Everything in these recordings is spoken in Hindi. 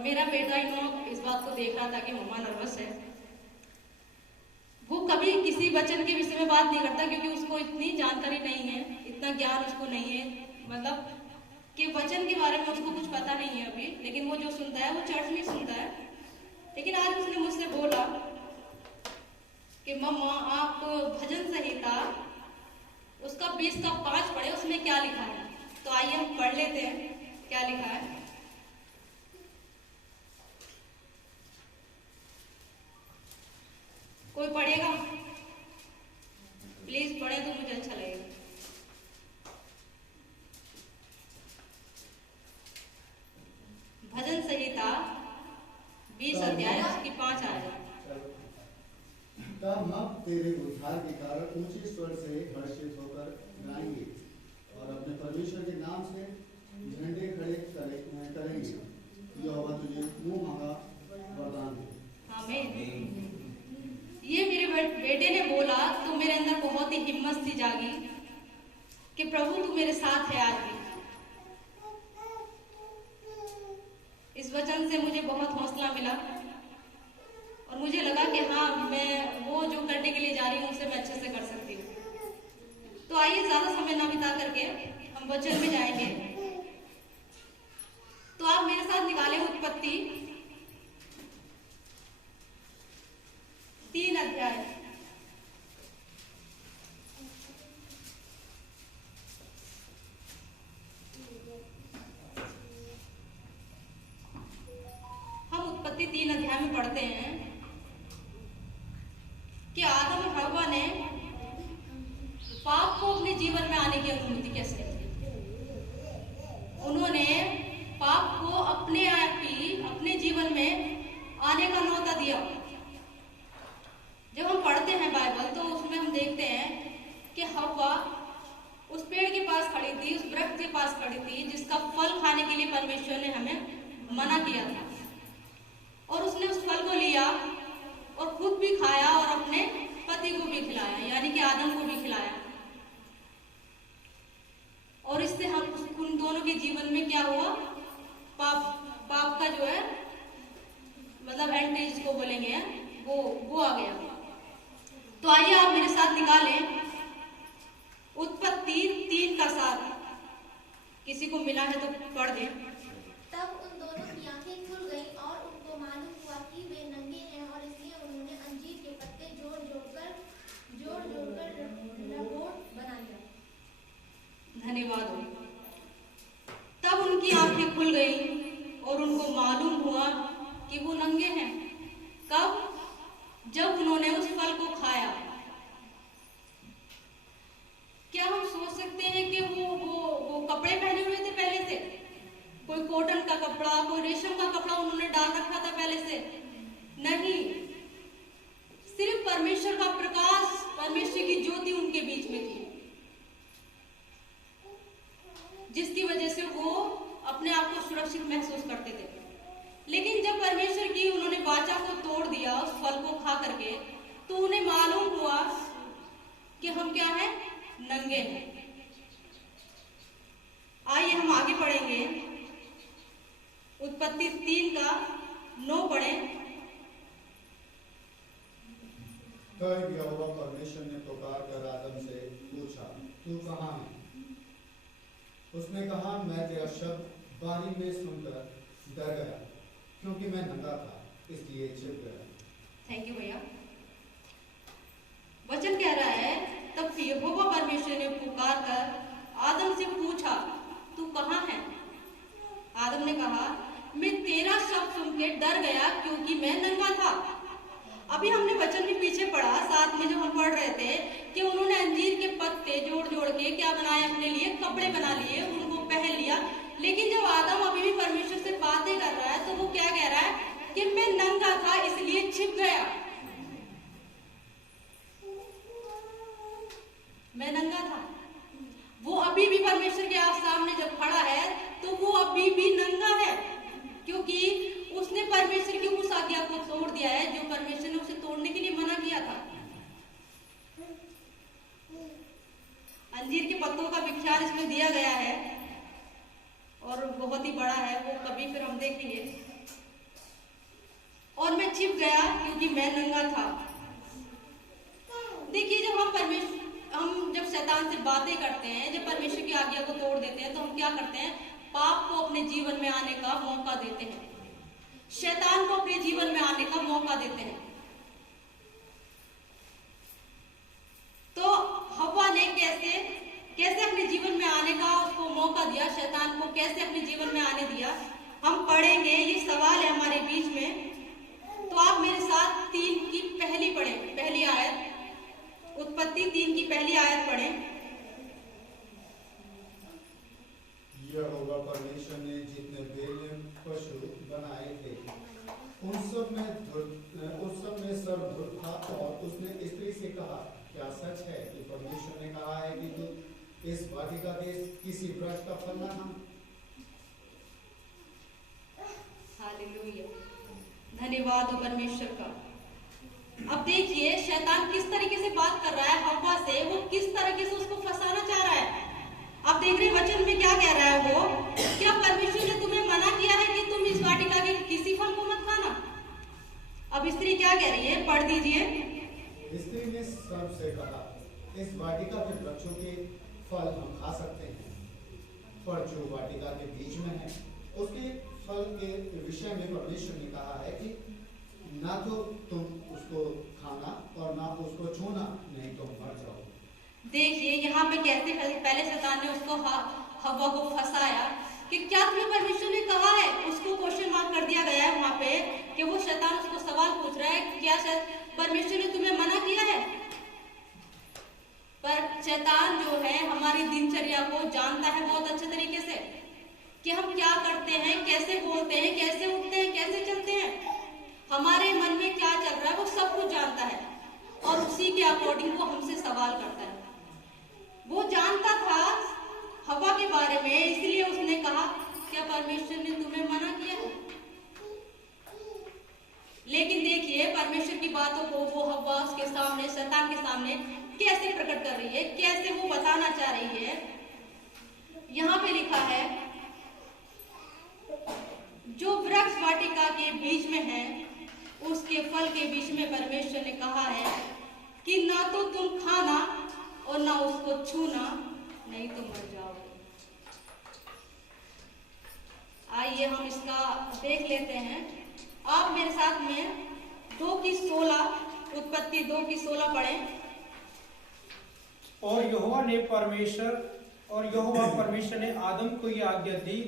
मेरा बेटा इस बात को देख रहा था कि मम्मा नर्वस है। वो कभी किसी वचन के विषय में बात नहीं करता क्योंकि उसको इतनी जानकारी नहीं है, इतना ज्ञान उसको नहीं है, मतलब कि वचन के बारे में उसको कुछ पता नहीं है अभी। लेकिन वो जो सुनता है वो चर्च में सुनता है। लेकिन आज उसने मुझसे बोला कि मम्मा आप भजन संहिता उसका 20 का 5 पढ़े, उसमें क्या लिखा है। तो आइए हम पढ़ लेते हैं क्या लिखा है। कोई पढ़ेगा? प्लीज पढ़े तो मुझे अच्छा लगेगा। भजन संहिता 20 अध्याय उसकी 5 आयत। तब हम तेरे उद्धार के कारण ऊंचे स्वर से हर्षित होकर गाएंगे और अपने परमेश्वर के नाम से झंडे खड़े करेंगे। यहोवा तुझे मुंह मांगा वरदान दे। आमीन। ये मेरे बेटे ने बोला तो मेरे अंदर बहुत ही हिम्मत सी जागी कि प्रभु तू मेरे साथ है आज भी। इस वचन से मुझे बहुत हौसला मिला और मुझे लगा कि हाँ, मैं वो जो करने के लिए जा रही हूँ उसे मैं अच्छे से कर सकती हूँ। तो आइए ज्यादा समय ना बिता करके हम वचन में जाएंगे। तो आप मेरे साथ निकालें उत्पत्ति 3 अध्याय। हम उत्पत्ति 3 अध्याय में पढ़ते हैं कि आदम और हव्वा ने पाप को अपने जीवन में आने की अनुमति कैसे दी। उन्होंने पाप को अपने आप ही अपने जीवन में आने का न्योता दिया। जब हम पढ़ते हैं बाइबल तो उसमें हम देखते हैं कि हव्वा उस पेड़ के पास खड़ी थी, उस वृक्ष के पास खड़ी थी जिसका फल खाने के लिए परमेश्वर ने हमें मना किया था। और उसने उस फल को लिया और खुद भी खाया और अपने पति को भी खिलाया, यानी कि आदम को भी खिलाया। और इससे हम उन दोनों के जीवन में क्या हुआ, पाप का जो है मतलब एंड जिसको बोलेंगे वो आ गया। तो आइए आप मेरे साथ निकालें उत्पत्ति 3 का 7। किसी को मिला है तो पढ़ दें। तब उन दोनों की आंखें खुल गईं और उनको मालूम हुआ कि वे नंगे हैं, और इसलिए उन्होंने अंजीर के पत्ते जोड़ जोड़कर लंगोट बना लिया। धन्यवाद हो। तब उनकी आंखें खुल गईं और उनको मालूम हुआ कि वो नंगे हैं। कब? जब उन्होंने उस फल को खाया। क्या हम सोच सकते हैं कि वो कपड़े पहने हुए थे पहले से? कोई कॉटन का कपड़ा, कोई रेशम का कपड़ा उन्होंने डाल रखा था पहले से? नहीं, सिर्फ परमेश्वर का प्रकाश, परमेश्वर की ज्योति उनके बीच में थी, जिसकी वजह से वो अपने आप को सुरक्षित महसूस करते थे। लेकिन जब परमेश्वर की उन्होंने वाचा को तोड़ दिया उस फल को खा करके, तो उन्हें मालूम हुआ कि हम क्या हैं, नंगे हैं। आइए हम आगे पढ़ेंगे। उत्पत्ति 3 का 9 पढ़ें। तब यहोवा परमेश्वर ने पुकार कर आदम से पूछा, तू कहाँ है? उसने कहा, मैं तेरा शब्द बारी में सुनकर डर गया, क्योंकि मैं नंगा था, इसलिए छिप गया। थैंक यू भैया। वचन कह रहा है, तब यहोवा परमेश्वर ने पुकार कर आदम से पूछा, तू कहाँ है? आदम ने कहा, मैं तेरा शब्द सुन के डर गया क्योंकि मैं नंगा था। अभी हमने वचन में पीछे पढ़ा, साथ में जो हम पढ़ रहे थे कि उन्होंने अंजीर के पत्ते जोड़ जोड़ के क्या बनाया, अपने लिए कपड़े बना लिए, उनको पहन लिया। लेकिन जब आदम अभी भी परमेश्वर से बातें कर रहा है तो वो क्या कह रहा है कि मैं नंगा था इसलिए छिप गया। मैं नंगा था। वो अभी भी परमेश्वर के आप सामने जब खड़ा है तो वो अभी भी नंगा है, क्योंकि उसने परमेश्वर की उस आज्ञा को तोड़ दिया है जो परमेश्वर ने उसे तोड़ने के लिए मना किया था। अंजीर के पत्तों का विख्यात इसमें दिया गया है और बहुत ही बड़ा है, वो कभी फिर हम देखेंगे। छिप गया क्योंकि मैं नंगा था। देखिए, हम जब शैतान से बातें करते हैं, जब परमेश्वर की आज्ञा को तोड़ देते हैं, तो हम क्या करते हैं? पाप को अपने जीवन में आने का मौका देते हैं, शैतान को अपने जीवन में आने का मौका देते हैं। तो हव्वा ने कैसे अपने जीवन में आने का उसको मौका दिया, शैतान को कैसे अपने जीवन में आने दिया, हम पढ़ेंगे। ये सवाल है हमारे बीच में। तो आप मेरे साथ 3 की पहली आयत, उत्पत्ति 3 की पहली आयत पढ़ें। यहोवा परमेश्वर ने जितने बेलियम पशु बनाए थे उन सब में सब धुर था, और उसने स्त्री से कहा, क्या सच है कि परमेश्वर ने कहा है कि तू इस वाटिका के किसी वृक्ष का फल न खा? हालेलुया, धन्यवाद हो परमेश्वर का। अब देखिए, शैतान किस तरीके से बात कर रहा है हव्वा से, वो किस तरीके से उसको फंसाना चाह रहा है। अब देख रहे वचन में क्या कह रहा है वो, क्या परमेश्वर ने तुम्हें मना किया है कि तुम इस वाटिका के किसी फल को मत खाना? अब स्त्री क्या कह रही है, पढ़ दीजिए। स्त्री ने सर्प से कहा, इस वाटिका के वृक्षों के फल हम खा सकते हैं, पर जो वाटिका के बीच में है उसके फल के विषय में परमेश्वर ने कहा है कि ना तो तुम उसको खाना और ना उसको छूना, नहीं तो मर जाओगे। देखिए, यहाँ पे कैसे पहले शैतान ने उसको हव्वा को फंसाया कि क्या तुम्हें परमेश्वर ने कहा है। उसको क्वेश्चन मार्क कर दिया गया है वहां पे कि वो शैतान उसको सवाल पूछ रहा है, क्या परमेश्वर ने तुम्हें मना किया है? पर शैतान जो है हमारी दिनचर्या को जानता है बहुत अच्छे तरीके से कि हम क्या करते हैं, कैसे बोलते हैं, कैसे उठते हैं, कैसे चलते हैं, हमारे मन में क्या चल रहा है, वो सब कुछ जानता है और उसी के अकॉर्डिंग वो हमसे सवाल करता है। वो जानता था हवा के बारे में, इसलिए उसने कहा, क्या परमेश्वर ने तुम्हें मना किया है? लेकिन देखिए, परमेश्वर की बातों को वो हवा उसके सामने, शैतान के सामने कैसे प्रकट कर रही है, कैसे वो बताना चाह रही है। यहाँ पे लिखा है, जो वृक्ष वाटिका के बीच में है उसके फल के बीच में परमेश्वर ने कहा है कि ना तो तुम खाना और ना उसको छूना, नहीं तो मर जाओगे। आइए हम इसका देख लेते हैं। आप मेरे साथ में 2:16, उत्पत्ति 2:16 पढ़ें। और यहोवा परमेश्वर ने आदम को यह आज्ञा दी,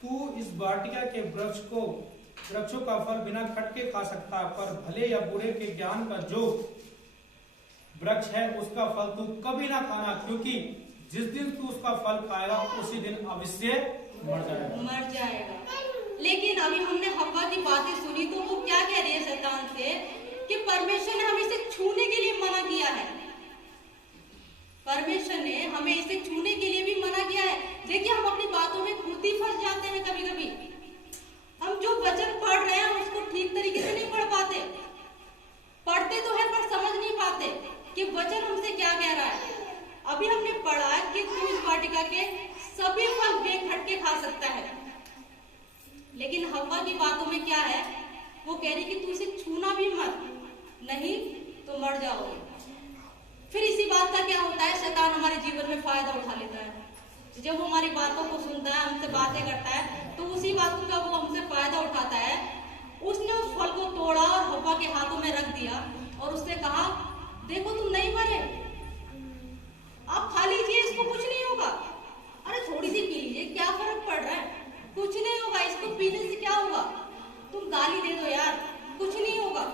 तू इस वाटिका के वृक्षों का फल बिना खटके खा सकता, पर भले या बुरे के ज्ञान का जो वृक्ष है उसका फल तू कभी ना खाना, क्योंकि जिस दिन तू उसका फल खाएगा उसी दिन अवश्य मर जाएगा। लेकिन अभी हमने हव्वा की बातें सुनी, तो वो क्या कह रही है शैतान से कि परमेश्वर ने हमें इसे छूने के लिए मना किया है। परमेश्वर ने हमें इसे छूने के लिए भी मना किया है। देखिए, हम अपनी बातों में खुद ही फंस जाते हैं। कभी कभी हम जो वचन पढ़ रहे हैं उसको ठीक तरीके से नहीं पढ़ पाते, पढ़ते तो है पर समझ नहीं पाते कि वचन हमसे क्या कह रहा है। अभी हमने पढ़ा कि तू इस वाटिका के सभी फल बेखटके खा सकता है, लेकिन हव्वा की बातों में क्या है, वो कह रही कि तू इसे छूना भी मत, नहीं तो मर जाओगे। फिर इसी बात का क्या होता है, शैतान हमारे जीवन में फायदा उठा लेता है। जब वो हमारी बातों को सुनता है, हमसे बातें करता है, तो उसी बात का वो हमसे फायदा उठाता है। उसने उस फल को तोड़ा और हव्वा के हाथों में रख दिया और उससे कहा, देखो तुम नहीं मरे, आप खा लीजिए, इसको कुछ नहीं होगा। अरे थोड़ी सी पी लीजिए, क्या फर्क पड़ रहा है, कुछ नहीं होगा, इसको पीने से क्या होगा, तुम गाली दे दो यार, कुछ नहीं होगा,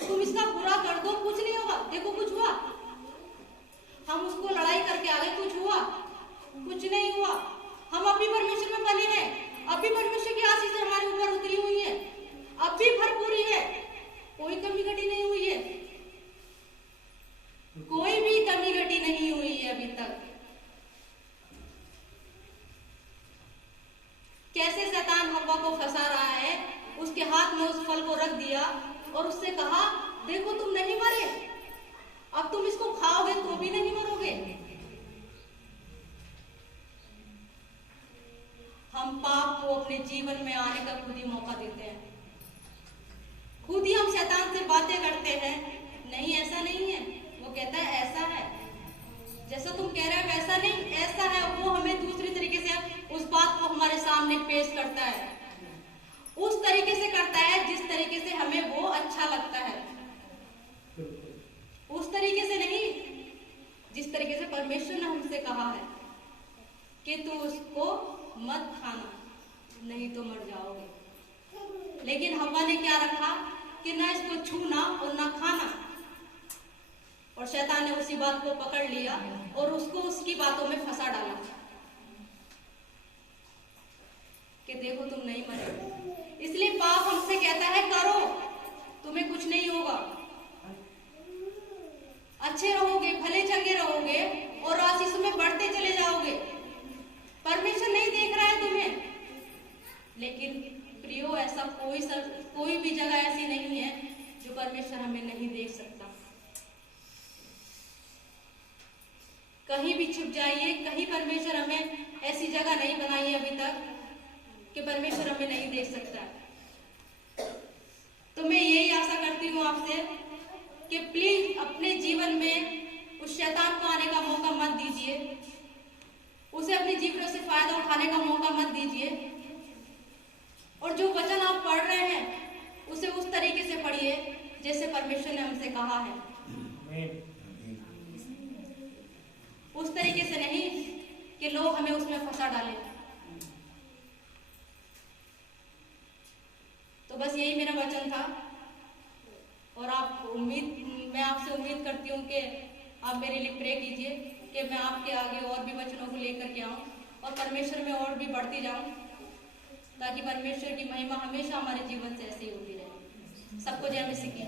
तुम इसका बुरा कर दो, कुछ नहीं होगा, देखो कुछ हुआ। हम उसको लड़ाई करके आ गए, कुछ हुआ, कुछ नहीं हुआ। हम अब भी परमेश्वर में बने हैं, अब भी परमेश्वर की आशीष हमारे ऊपर उतरी हुई है, अब भी भरपूरी है, कोई कमी घटी नहीं हुई है, कोई भी कमी घटी नहीं हुई है अभी तक। कैसे शैतान हव्वा को फंसा रहा है, उसके हाथ में उस फल को रख दिया और उससे कहा, देखो तुम नहीं मरे, अब तुम इसको खाओगे तो भी नहीं मरोगे। हम पाप को अपने जीवन में आने का खुद ही मौका देते हैं, खुद ही हम शैतान से बातें करते हैं, नहीं ऐसा नहीं है, वो कहता है ऐसा है, जैसा तुम कह रहे हो वैसा नहीं, ऐसा है। वो हमें दूसरी तरीके से उस बात को हमारे सामने पेश करता है, उस तरीके से करता है जिस तरीके से हमें वो अच्छा लगता है, उस तरीके से नहीं जिस तरीके से परमेश्वर ने हमसे कहा है कि तू उसको मत खाना, नहीं तो मर जाओगे। लेकिन हव्वा ने क्या रखा कि ना इसको छूना और ना खाना, और शैतान ने उसी बात को पकड़ लिया और उसको उसकी बातों में फंसा डाला कि देखो तुम नहीं मरे। इसलिए पाप हमसे कहता है करो, तुम्हें कुछ नहीं होगा, अच्छे रहोगे, भले चंगे रहोगे और आशीष में बढ़ते चले जाओगे। परमेश्वर नहीं देख रहा है तुम्हें, लेकिन प्रियो ऐसा कोई भी जगह ऐसी नहीं है जो परमेश्वर हमें नहीं देख सकता। कहीं भी छुप जाइए, कहीं परमेश्वर हमें ऐसी जगह नहीं बनाई है अभी तक कि परमेश्वर हमें नहीं देख सकता। तो मैं यही आशा करती हूँ आपसे कि प्लीज अपने जीवन में उस शैतान को आने का मौका मत दीजिए, उसे अपने जीवन से फायदा उठाने का मौका मत दीजिए। और जो वचन आप पढ़ रहे हैं उसे उस तरीके से पढ़िए जैसे परमेश्वर ने हमसे कहा है, उस तरीके से नहीं कि लोग हमें उसमें फंसा डालें। तो बस यही मेरा वचन था, और मैं आपसे उम्मीद करती हूँ कि आप मेरे लिए प्रे कीजिए कि मैं आपके आगे और भी वचनों को लेकर के आऊँ और परमेश्वर में और भी बढ़ती जाऊँ, ताकि परमेश्वर की महिमा हमेशा हमारे जीवन से ऐसे ही होती रहे। सबको जय मसीह की।